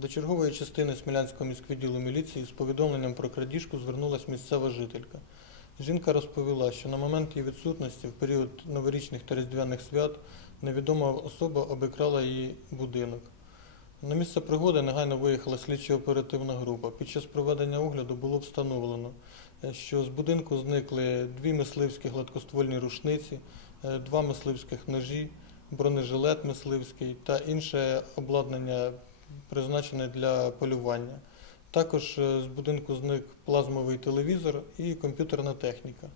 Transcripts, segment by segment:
До чергової частини Смілянського міськвідділу міліції з повідомленням про крадіжку звернулася місцева жителька. Жінка розповіла, що на момент її відсутності в період новорічних та різдвяних свят невідома особа обікрала її будинок. На місце пригоди негайно виїхала слідчо-оперативна група. Під час проведення огляду було встановлено, е, що з будинку зникли дві мисливські гладкоствольні рушниці, е, два мисливських ножі, бронежилет мисливський та інше обладнання, призначене для полювання. Також е, з будинку зник плазмовий телевізор і комп'ютерна техніка.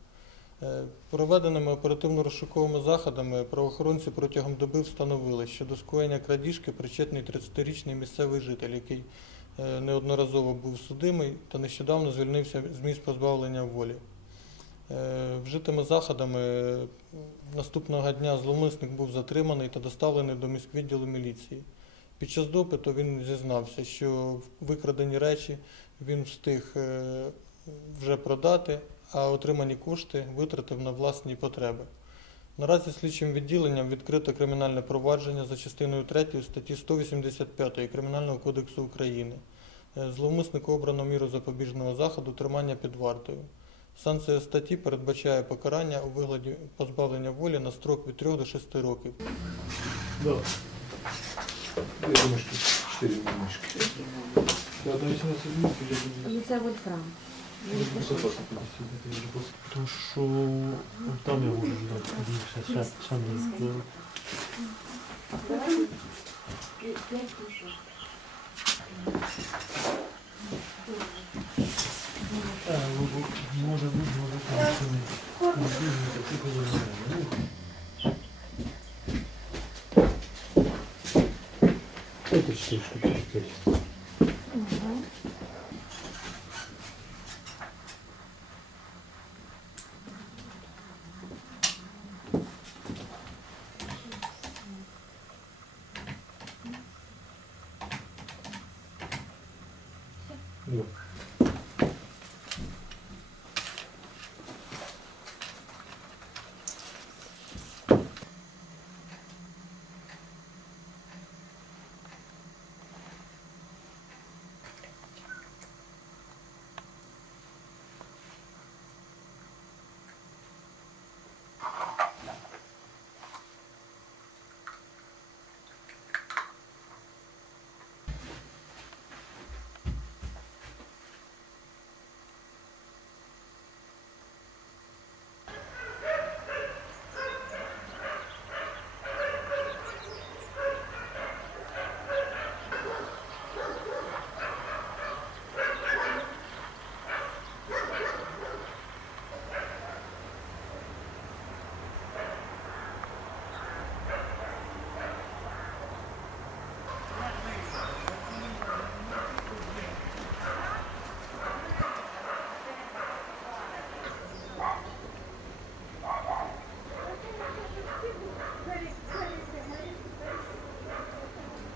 Е, Проведеними оперативно-розшуковими заходами правоохоронці протягом доби встановили, що до скоєння крадіжки причетний 30-річний місцевий житель, який е, неодноразово був судимий та нещодавно звільнився з місць позбавлення волі. Вжитими заходами наступного дня зловмисник був затриманий та доставлений до міськвідділу міліції. Під час допиту він зізнався, що викрадені речі він встиг е, вже продати, а отримані кошти витратив на власні потреби. Наразі слідчим відділенням відкрито кримінальне провадження за частиною 3 статті 185 Кримінального кодексу України. Е, Зловмиснику обрано міру запобіжного заходу тримання під вартою. Санкція статті передбачає покарання у вигляді позбавлення волі на строк від 3 до 6 років. Dwie myszki, cztery myszki. Ja dajcie na sobie myszki, żeby... I cały fram. Duszu w domie może być przestrzeni z tym. Może być, może tam. Może być, że to tylko Это четыре штуки теперь. Да.